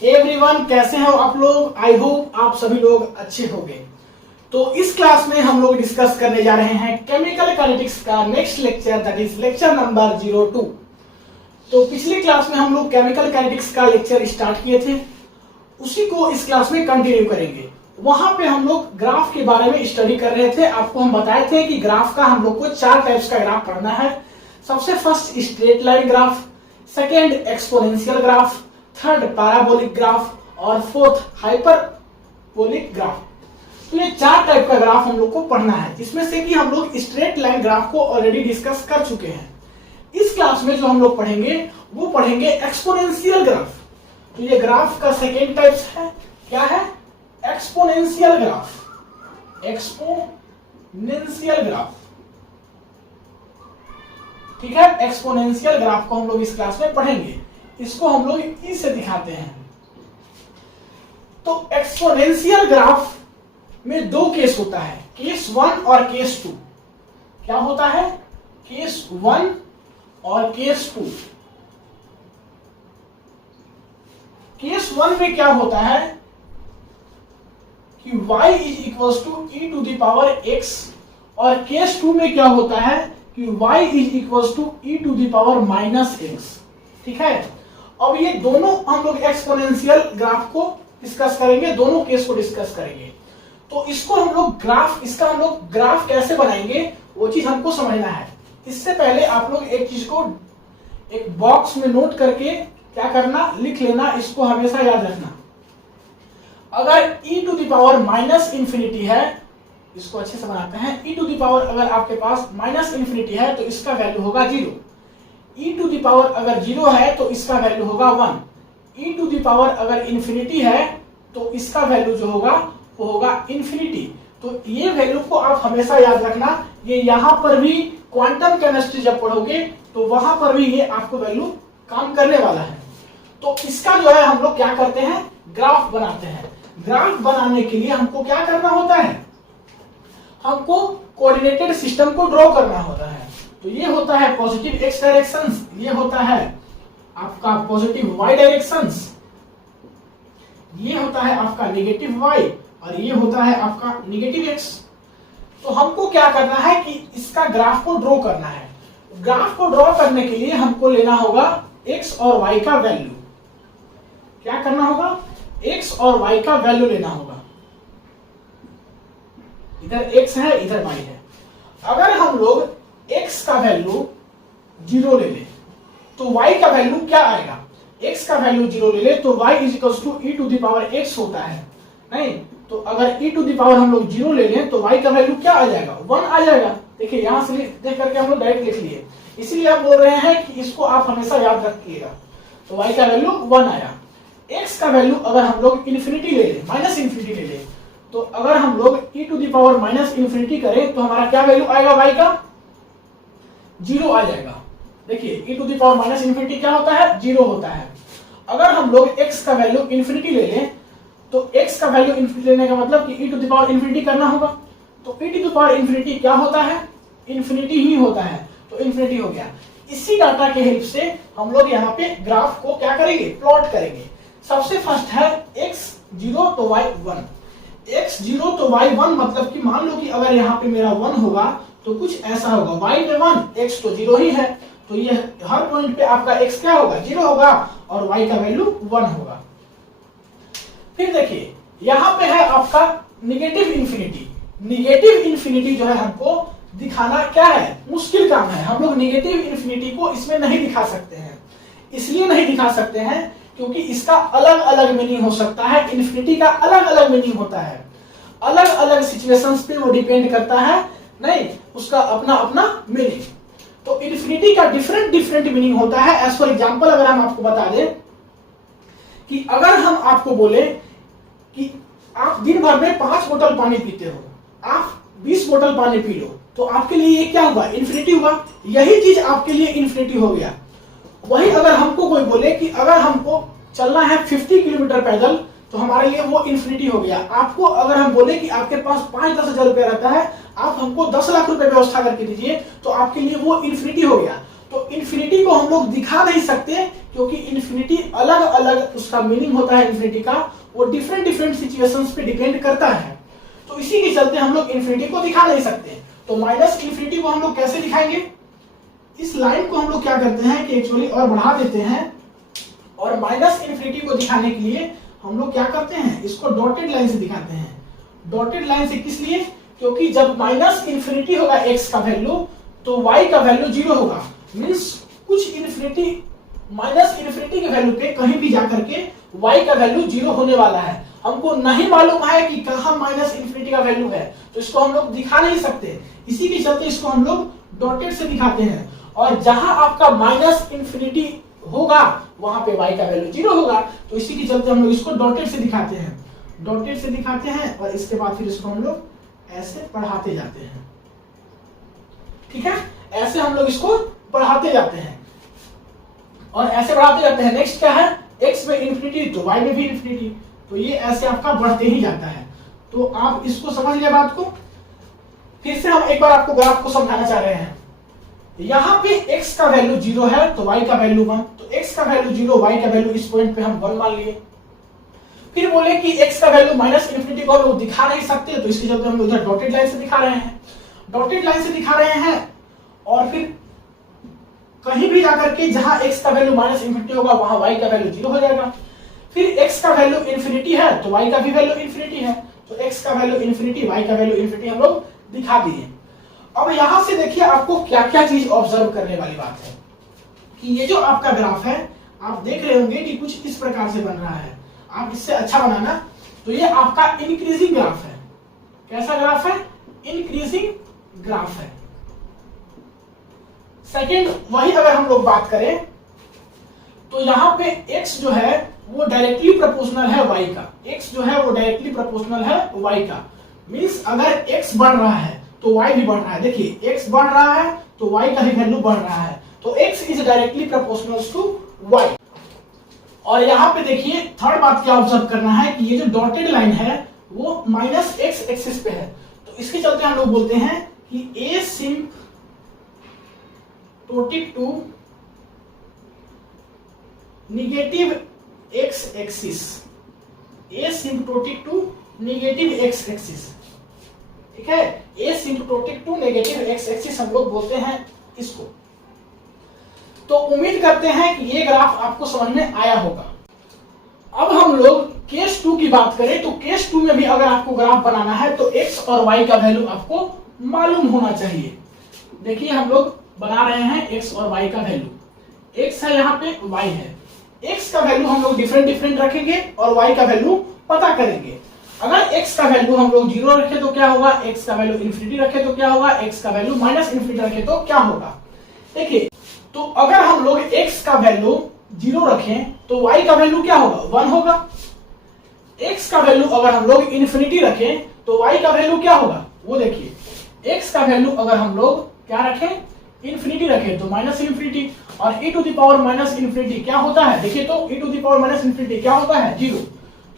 Everyone, कैसे हो आप लोग? आई होप आप सभी लोग अच्छे होंगे। तो इस क्लास में हम लोग डिस्कस करने जा रहे हैं केमिकल काइनेटिक्स का next lecture, that is lecture number 02। तो पिछली क्लास में हम लोग केमिकल काइनेटिक्स का लेक्चर स्टार्ट किए थे, उसी को इस क्लास में कंटिन्यू करेंगे। वहां पे हम लोग ग्राफ के बारे में स्टडी कर रहे थे। आपको हम बताए थे कि ग्राफ का हम लोग को 4 टाइप्स का ग्राफ पढ़ना है। सबसे first straight line graph, second exponential graph, third parabolic graph और फोर्थ हाइपरबोलिक ग्राफ। तो ये 4 टाइप का ग्राफ हम लोग को पढ़ना है, जिसमें से कि हम लोग स्ट्रेट लाइन ग्राफ को ऑलरेडी डिस्कस कर चुके हैं। इस क्लास में जो हम लोग पढ़ेंगे वो पढ़ेंगे एक्सपोनेंशियल ग्राफ। तो ये ग्राफ का सेकेंड टाइप्स है, क्या है? Exponential graph. एक्सपोनेंशियल ग्राफ, ठीक है। एक्सपोनेंशियल ग्राफ को हम लोग इस क्लास में पढ़ेंगे। इसको हम लोग ई से दिखाते हैं। तो एक्सपोनेंशियल ग्राफ में 2 केस होता है, केस 1 और केस 2। क्या होता है? केस 1 और केस 2। केस 1 में क्या होता है कि y is equal to E to the power x, और केस 2 में क्या होता है कि y is equal to E to the power minus x। ठीक है। अब ये दोनों हम लोग एक्सपोनेंशियल ग्राफ को डिस्कस करेंगे, दोनों केस को डिस्कस करेंगे। तो इसको हम लोग ग्राफ कैसे बनाएंगे वो चीज हमको समझना है। इससे पहले आप लोग एक चीज को एक बॉक्स में नोट करके क्या करना, लिख लेना। इसको हमेशा याद रखना। अगर e to the power minus infinity है, इसको अच्छे से बनाते हैं। e टू द पावर अगर आपके पास माइनस इंफिनिटी है तो इसका वैल्यू होगा 0। e टू द पावर अगर 0 है तो इसका वैल्यू होगा 1। e टू द पावर अगर इंफिनिटी है तो इसका वैल्यू जो होगा वो होगा इंफिनिटी। तो ये वैल्यू को आप हमेशा याद रखना। ये यहां पर भी क्वांटम केमिस्ट्री जब पढ़ोगे तो वहां पर भी ये आपको वैल्यू काम करने वाला है। तो इसका जो है हम लोग क्या करते हैं, ग्राफ बनाते हैं। ग्राफ बनाने के लिए हमको क्या करना होता है, हमको कोऑर्डिनेटेड सिस्टम को ड्रॉ करना होता है। तो ये होता है पॉजिटिव x डायरेक्शन, ये होता है आपका पॉजिटिव y डायरेक्शन, ये होता है आपका नेगेटिव y, और ये होता है आपका नेगेटिव x। तो हमको क्या करना है कि इसका ग्राफ को ड्रॉ करना है। ग्राफ को ड्रॉ करने के लिए हमको लेना होगा x और y का वैल्यू। क्या करना होगा? x और y का वैल्यू लेना होगा। इधर x है, इधर y है। अगर हम लोग x का वैल्यू 0 ले ले तो y का वैल्यू क्या आएगा? x का वैल्यू 0 ले ले तो y is equal to E to the power x होता है। नहीं तो अगर e टू द पावर हम लोग 0 ले लें तो y का वैल्यू क्या आ जाएगा? 1 आ जाएगा। देखिए यहां से देख करके हम लोग डायरेक्ट लिख लिए, इसीलिए हम बोल रहे हैं कि इसको आप हमेशा याद रखिएगा। तो y का वैल्यू 1 आया। x का वैल्यू अगर हम लोग इंफिनिटी ले लें, माइनस इंफिनिटी ले लें, तो अगर हम लोग e to the power minus infinity करें तो हमारा क्या वैल्यू आएगा? y का 0 आ जाएगा। देखिए e to the power minus infinity क्या होता है? 0 होता है। अगर हम लोग x का वैल्यू इंफिनिटी ले लें तो x का वैल्यू इंफिनिटी लेने का मतलब कि e to the power infinity करना होगा। तो e to the power infinity क्या होता है? इंफिनिटी ही होता है। तो इंफिनिटी हो गया। इसी डाटा के हेल्प से हम लोग यहाँ पे ग्राफ को क्या करेंगे, प्लॉट करेंगे। सबसे फर्स्ट है x 0 तो y 1। x 0 तो y 1 मतलब कि मान लो कि अगर यहाँ पे मेरा 1 होगा तो कुछ ऐसा होगा, y में 1, x तो 0 ही है। तो ये हर पॉइंट पे आपका x क्या होगा? 0 होगा, और y का वैल्यू 1 होगा। फिर देखिए यहाँ पे है आपका निगेटिव इंफिनिटी। निगेटिव इंफिनिटी जो है हमको दिखाना क्या है, मुश्किल काम है। हम लोग निगेटिव इंफिनिटी को इसमें नहीं दिखा सकते हैं। इसलिए नहीं दिखा सकते हैं क्योंकि इसका अलग अलग मीनिंग हो सकता है। इंफिनिटी का अलग अलग मीनिंग होता है, अलग अलग सिचुएशंस पे वो डिपेंड करता है, नहीं उसका अपना अपना मीनिंग। तो इंफिनिटी का डिफरेंट डिफरेंट मीनिंग होता है। एज फॉर एग्जांपल अगर हम आपको बता दें कि अगर हम आपको बोले कि आप दिन भर में 5 बोतल पानी पीते हो, आप 20 बोतल पानी पी लो, तो आपके लिए ये क्या हुआ? इंफिनिटी हुआ। यही चीज आपके लिए इंफिनिटी हो गया। वही अगर हमको कोई बोले कि अगर हमको चलना है 50 किलोमीटर पैदल तो हमारे लिए वो इंफिनिटी हो गया। आपको अगर हम बोले कि आपके पास 5-10 हजार रुपया रहता है, आप हमको 10 लाख रुपए व्यवस्था करके दीजिए, तो आपके लिए वो इंफिनिटी हो गया। तो इंफिनिटी को हम लोग दिखा नहीं सकते, क्योंकि इन्फिनिटी अलग अलग उसका मीनिंग होता है इन्फिनिटी का, वो डिफरेंट डिफरेंट सिचुएशंस पे डिपेंड करता है। तो इसी के चलते हम लोग इन्फिनिटी को दिखा नहीं सकते। तो माइनस इन्फिनिटी को हम लोग कैसे दिखाएंगे? इस लाइन को हम लोग क्या करते हैं कि एक्चुअली और बढ़ा देते हैं, और माइनस इन्फिनिटी को दिखाने के लिए हम लोग क्या करते हैं, इसको डॉटेड लाइन से दिखाते हैं। डॉटेड लाइन से किस लिए? क्योंकि जब माइनस इन्फिनिटी होगा x का वैल्यू, तो y का वैल्यू 0 होगा। मींस कुछ इन्फिनिटी माइनस इन्फिनिटी के वैल्यू पे कहीं भी जाकर के y का वैल्यू 0 होने वाला है। हमको नहीं मालूम है कि कहां माइनस इन्फिनिटी का वैल्यू है, तो इसको हम लोग दिखा नहीं सकते। इसी के चलते इसको हम लोग डॉटेड से दिखाते हैं, और जहां आपका माइनस इन्फिनिटी होगा वहां पे y का वैल्यू 0 होगा। तो इसी के चलते हम लोग इसको डॉटेड से दिखाते हैं। डॉटेड से दिखाते हैं और इसके बाद फिर इसको हम लोग ऐसे बढ़ाते जाते हैं। ठीक है, ऐसे हम लोग इसको बढ़ाते जाते हैं और ऐसे बढ़ाते जाते हैं। नेक्स्ट क्या है, x में इन्फिनिटी तो y में भी इन्फिनिटी, तो ये ऐसे आपका बढ़ते ही जाता है। तो आप इसको समझ लिया बात को। फिर से हम एक बार आपको ग्राफ को समझाना चाह रहे हैं। यहाँ पे x का वैल्यू 0 है तो y का वैल्यू 1, तो x का वैल्यू 0, y का वैल्यू इस पॉइंट पे हम 1 मान लिए। फिर बोले कि x का वैल्यू माइनस इन्फिनिटी को हम लोग दिखा नहीं सकते, तो इसके चलते हम उधर डॉटेड लाइन से दिखा रहे हैं। डॉटेड लाइन से दिखा रहे हैं, और फिर कहीं भी जाकर के जहां x का वैल्यू माइनस इन्फिनिटी होगा वहां y का वैल्यू 0 हो जाएगा। फिर x का वैल्यू इन्फिनिटी है तो y का भी वैल्यू इन्फिनिटी है, तो x का वैल्यू इन्फिनिटी, y का वैल्यू इन्फिनिटी हम लोग दिखा दिए। अब यहां से देखिए आपको क्या क्या चीज ऑब्जर्व करने वाली बात है कि ये जो आपका ग्राफ है, आप देख रहे होंगे कि कुछ इस प्रकार से बन रहा है। आप इससे अच्छा बनाना, तो ये आपका इंक्रीजिंग ग्राफ है। कैसा ग्राफ है? इंक्रीजिंग ग्राफ है। सेकेंड, वही अगर हम लोग बात करें तो यहाँ पे x जो है वो डायरेक्टली प्रोपोर्शनल है y का। x जो है वो डायरेक्टली प्रोपोर्शनल है y का। मींस अगर x बढ़ रहा है तो y भी बढ़ रहा है। देखिए x बढ़ रहा है तो y का भी वैल्यू बढ़ रहा है, तो x is directly proportional to y। और यहाँ पे देखिए थर्ड बात क्या ऑब्जर्व करना है कि ये जो डॉटेड लाइन है वो माइनस x एक्सिस पे है, तो इसके चलते हम लोग बोलते हैं कि asymptotic to negative x axis, asymptotic to negative x axis. ठीक है, asymptotic to negative x axis हम लोग बोलते हैं इसको। तो उम्मीद करते हैं कि ये ग्राफ आपको समझ में आया होगा। अब हम लोग केस 2 की बात करें तो केस 2 में भी अगर आपको ग्राफ बनाना है तो x और y का वैल्यू आपको मालूम होना चाहिए। देखिए हम लोग बना रहे हैं x और y का वैल्यू। x है यहाँ पे, y है। x का वैल्यू हम लोग डिफरेंट डिफरेंट रखेंगे और y का वैल्यू पता करेंगे। अगर x का वैल्यू हम लोग 0 रखे तो क्या होगा, x का वैल्यू इन्फिनिटी रखे तो क्या होगा, x का वैल्यू माइनस इन्फिनिटी रखे तो क्या होगा। देखिए, तो अगर हम लोग x का वैल्यू 0 रखें तो y का वैल्यू क्या होगा, 1 होगा। x का वैल्यू अगर हम लोग इन्फिनिटी रखें तो y का वैल्यू क्या होगा, वो देखिए। x का वैल्यू अगर हम लोग क्या रखें, इन्फिनिटी रखें तो माइनस इन्फिनिटी, और e to the power minus infinity क्या होता है, देखिए तो e to the power minus infinity क्या होता है, 0,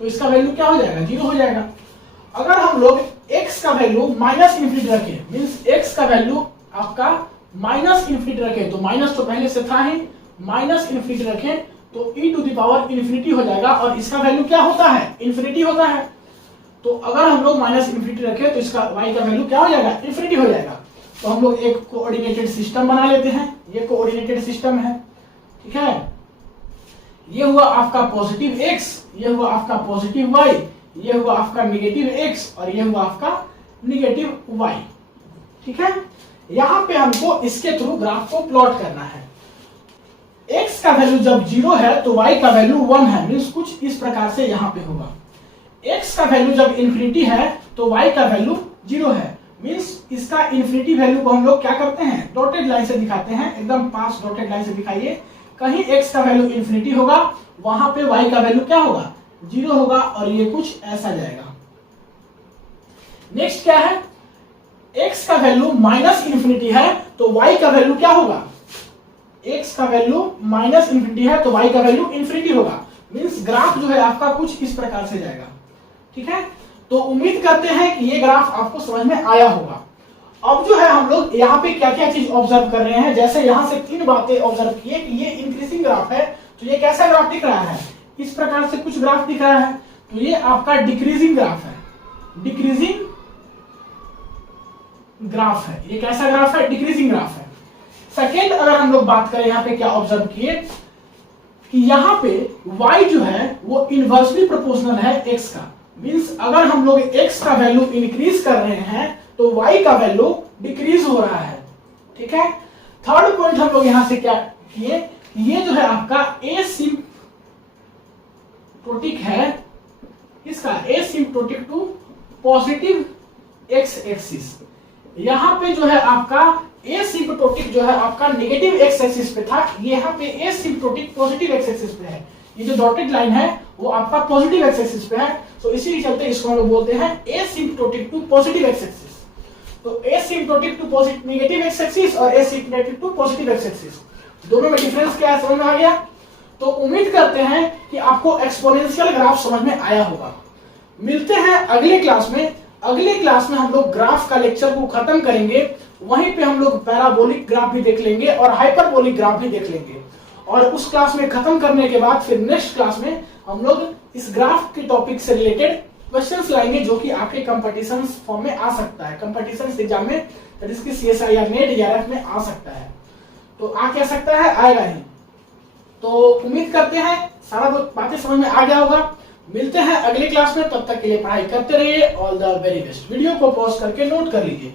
तो इसका वैल्यू क्या हो जाएगा, 0 हो जाएगा। अगर हम लोग x का वैल्यू माइनस इन्फिनिटी रखें, मींस x का वैल्यू आपका माइनस इन्फिनिटी रखें, तो माइनस तो पहले से था ही, माइनस इन्फिनिटी रखें तो e to the power infinity हो जाएगा, और इसका वैल्यू क्या होता है, इन्फिनिटी होता है। तो अगर हम लोग माइनस इन्फिनिटी रखें तो इसका y का वैल्यू क्या हो जाएगा, इन्फिनिटी हो जाएगा। तो हम लोग एक कोऑर्डिनेटेड सिस्टम बना लेते हैं, ये कोऑर्डिनेटेड सिस्टम है। ठीक है, ये हुआ आपका पॉजिटिव x, ये हुआ आपका पॉजिटिव y, ये हुआ आपका निगेटिव x, और ये हुआ आपका निगेटिव y। ठीक है, यहां पे हमको इसके थ्रू ग्राफ को प्लॉट करना है। x का वैल्यू जब 0 है तो y का वैल्यू 1 है, मींस कुछ इस प्रकार से यहां पे होगा। x का वैल्यू जब इन्फिनिटी है तो y का वैल्यू 0 है, मींस इसका इन्फिनिटी वैल्यू को हम लोग क्या करते हैं, डॉटेड लाइन से दिखाते हैं। एकदम पास डॉटेड लाइन से दिखाइए। कहीं x का वैल्यू इन्फिनिटी होगा वहां पे y का वैल्यू क्या होगा, 0 होगा, और ये कुछ ऐसा जाएगा। नेक्स्ट क्या है, x का वैल्यू माइनस इन्फिनिटी है तो y का वैल्यू क्या होगा, x का वैल्यू माइनस इन्फिनिटी है तो y का वैल्यू इन्फिनिटी होगा, मींस ग्राफ जो है आपका कुछ इस प्रकार से जाएगा। ठीक है, तो उम्मीद करते हैं कि ये ग्राफ आपको समझ में आया होगा। अब जो है हम लोग यहाँ पे क्या क्या चीज ऑब्जर्व कर रहे हैं, जैसे यहाँ से 3 बातें ऑब्जर्व किए कि ये इंक्रीजिंग ग्राफ है, तो ये कैसा ग्राफ दिख रहा है, इस प्रकार से कुछ ग्राफ दिख रहा है, तो ये आपका डिक्रीजिंग ग्राफ है, डिक्रीजिंग ग्राफ है। ये कैसा ग्राफ है, डिक्रीजिंग ग्राफ है। सेकेंड अगर हम लोग बात करें यहाँ पे क्या ऑब्जर्व किए कि यहाँ पे y जो है वो इनवर्सली प्रोपोर्शनल है x का, मींस अगर हम लोग x का वैल्यू इंक्रीज कर रहे हैं तो y का वैल्यू डिक्रीज हो रहा है, ठीक है। थर्ड पॉइंट हम लोग यहां से क्या किए, ये जो है आपका एसिम्प्टोटिक है, इसका asymptotic to positive x axis. यहां पे जो है आपका एसिम्प्टोटिक जो है आपका नेगेटिव x एक्सिस पे था, यहाँ पे एसिम्प्टोटिक पॉजिटिव x एक्सिस पे है। ये जो डॉटेड लाइन है वो आपका पॉजिटिव x एक्सिस पे है, तो इसी के चलते इसको हम लोग बोलते हैं asymptotic to positive x axis. तो asymptotic to positive negative x axis और asymptotic to positive x axis, दोनों में डिफरेंस क्या है समझ में आ गया। तो उम्मीद करते हैं कि आपको एक्सपोनेंशियल ग्राफ समझ में आया होगा। मिलते हैं अगले क्लास में। अगले क्लास में हम लोग ग्राफ का लेक्चर को खत्म करेंगे, वहीं पे हम लोग पैराबोलिक ग्राफ भी देख लेंगे और हाइपरबोलिक ग्राफ भी देख लेंगे। और उस क्लास में खत्म करने के बाद फिर नेक्स्ट क्लास में हम लोग इस ग्राफ के टॉपिक से रिलेटेड क्वेश्चंस लाएंगे, जो कि आपके कंपटीशन फॉर्म में आ सकता है, कंपटीशन एग्जाम में, जिसकी CSI या नेट ERF में आ सकता है। तो आ क्या सकता है, आएगा ही। तो उम्मीद करते हैं सारा बातें समझ में आ गया होगा। मिलते हैं अगले क्लास में, तब तक के लिए पढ़ाई करते रहिए। All the very best. Video को पॉज करके नोट कर लीजिए।